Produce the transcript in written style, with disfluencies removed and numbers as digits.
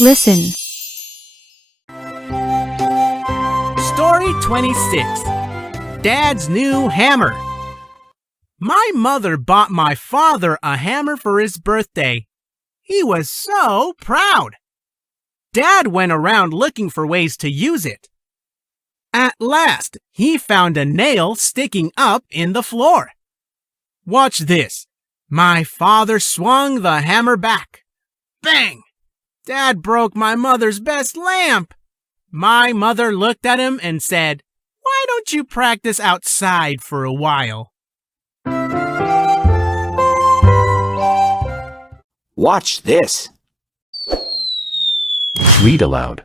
Listen. Story 26. Dad's New Hammer. My mother bought my father a hammer for his birthday. He was so proud. Dad went around looking for ways to use it. At last, he found a nail sticking up in the floor. Watch this. My father swung the hammer back. Bang! Dad broke my mother's best lamp. My mother looked at him and said, "Why don't you practice outside for a while?" Watch this. Read aloud.